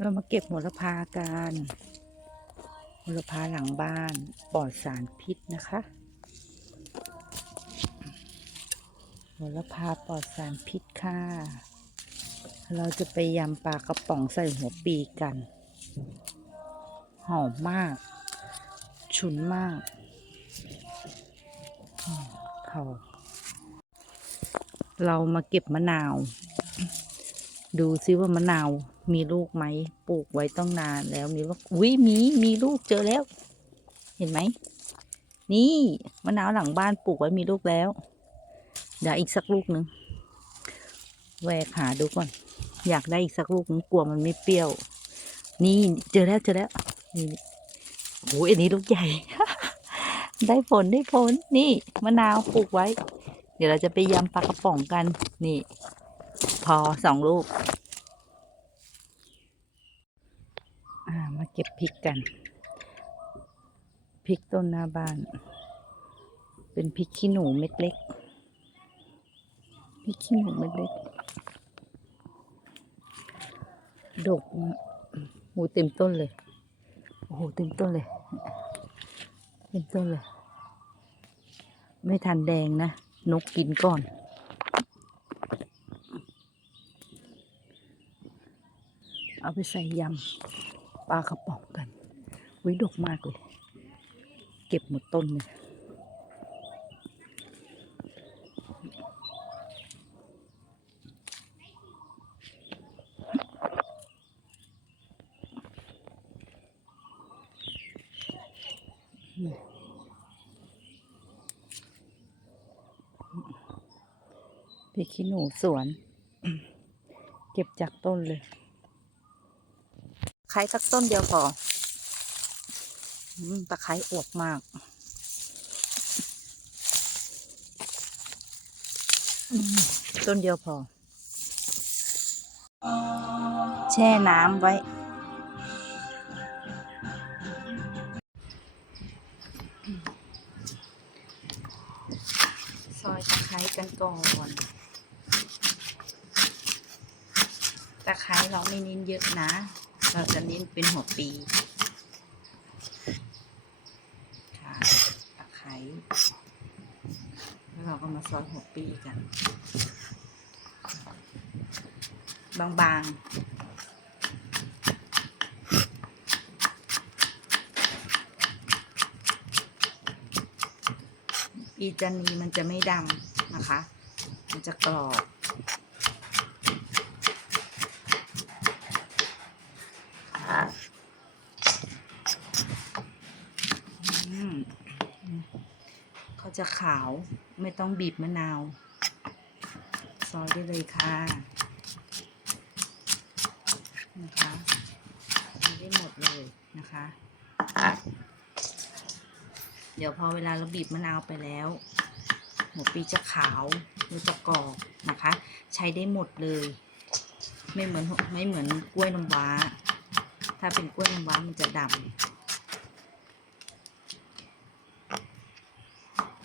เรามาเก็บโหระพากันโหระพาหลังบ้านปลอดสารพิษนะคะโหระพาปลอดสารพิษค่ะ เราจะไปยำปลากระป๋องใส่หัวปีกัน หอมมาก ฉุนมากอืมเขาเรามาเก็บมะนาว ดูซิว่ามะนาว มีลูกไหมปลูกไว้ต้องนานแล้วมีลูกอุ้ยมีมีลูกเจอแล้ว เห็นไหมนี่มะนาวหลังบ้านปลูกไว้มีลูกแล้วเดี๋ยวอีกสักลูกหนึ่งแหวกหาดูก่อน อยากได้อีกสักลูกนึงกลัวมันไม่เปรี้ยว นี่เจอแล้วเจอแล้วนี่โอ้ยอันนี้ลูกใหญ่ ได้ผลได้ผลนี่มะนาวปลูกไว้ เดี๋ยวเราจะไปยำปลากระป๋องกัน นี่ พอสองลูก อ่า มา เก็บพริกกัน พริกต้นหน้าบ้าน เป็นพริกขี้หนูเม็ดเล็ก พริกขี้หนูเม็ดเล็ก ดกนะโอ้เต็มต้นเลย โอ้โหเต็มต้นเลย เต็มต้นเลย ไม่ทันแดงนะ นกกินก่อนเอาไปใส่ยำ ปลากระป๋องกันวิดกมากเลย เก็บหมดต้นเลยพริกขี้หนูสวน เก็บจากต้นเลย ร้สักต้นเดียวพอตะไคร้อวบมาก ต้นเดียวพอ แช่น้ำไว้ ซอยตะไคร้กันก่อนตะไคร้เราไม่เน้นเยอะนะ เราจะเน้นเป็นหัวปีค่ะตะไคร้แล้วเราก็มาซอยหัวปีกัน บางๆปีจันนีมันจะไม่ดำนะคะ มันจะกรอบ อืมเขา จะขาวไม่ต้องบีบมะนาว ซอยได้เลยค่ะนะคะได้หมดเลยนะคะ เดี๋ยวพอเวลาเราบีบมะนาวไปแล้วหัวปีจะขาวหรือจะกรอบนะคะ ใช้ได้หมดเลย ไม่เหมือนไม่เหมือนกล้วยน้ำว้า ถ้าเป็นกล้วยน้ำว้ามันจะดำ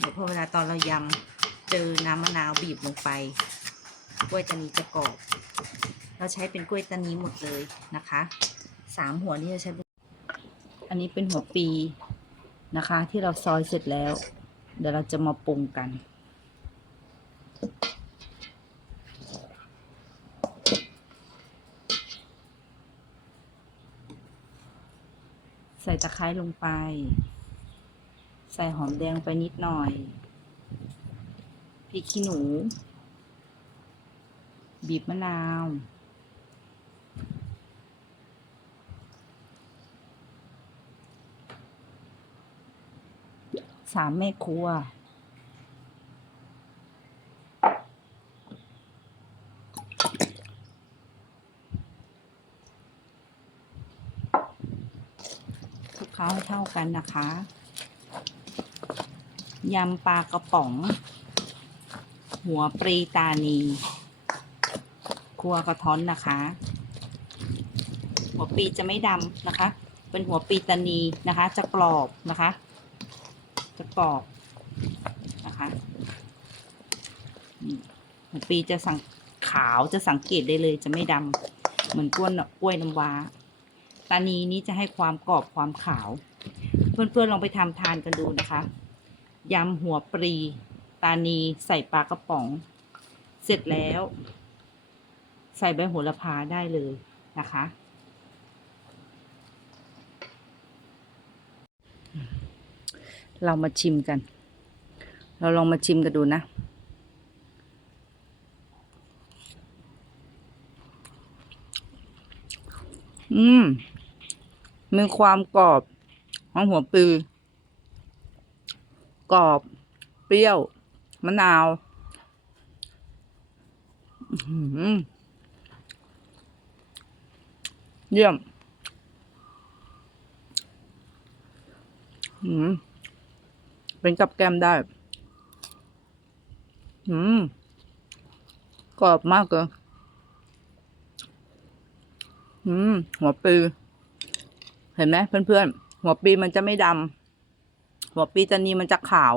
เดี๋ยวพอเวลาตอนเรายำเจอน้ำมะนาวบีบลงไป กล้วยตานีจะกรอบ เราใช้เป็นกล้วยตานีหมดเลยนะคะสามหัวนี่จะใช้ อันนี้เป็นหัวปีนะคะ ที่เราซอยเสร็จแล้ว เดี๋ยวเราจะมาปรุงกันใส่ตะไคร้ลงไป ใส่หอมแดงไปนิดหน่อยพริกขี้หนู บีบมะนาว สามแม่ครัว คลุกเคล้าให้เท่ากันนะคะ ยำปลากระป๋อง หัวปรีตานี ครัวกระท้อนนะคะ หัวปีจะไม่ดำนะคะ เป็นหัวปีตานีนะคะ จะกรอบนะคะ จะกรอบนะคะหัวปีจะสังขาวจะสังเกตได้เลยจะไม่ดำเหมือนกล้วยกล้วยน้ำว้า ตานีนี้จะให้ความกรอบความขาว เพื่อนๆลองไปทำทานกันดูนะคะ ยำหัวปรีตานีใส่ปลากระป๋อง เสร็จแล้ว ใส่ใบโหระพาได้เลยนะคะ เรามาชิมกัน เราลองมาชิมกันดูนะอืมมีความกรอบของหัวปลี กรอบ เปรี้ยว มะนาวเยี่ยมเป็นกับแก้มได้ อืม กรอบมากเลยอืม หัวปี เห็นไหมเพื่อนๆ หัวปีมันจะไม่ดำ หัวปีจันนีมันจะขาว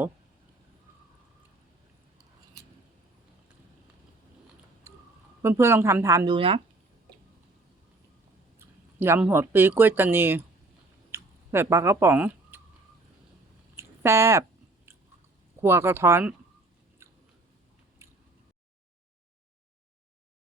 เพื่อนๆลองทำทำดูนะยำหัวปีกล้วยจันนีใส่ปลากระป๋องแซ่บครัวกระท้อน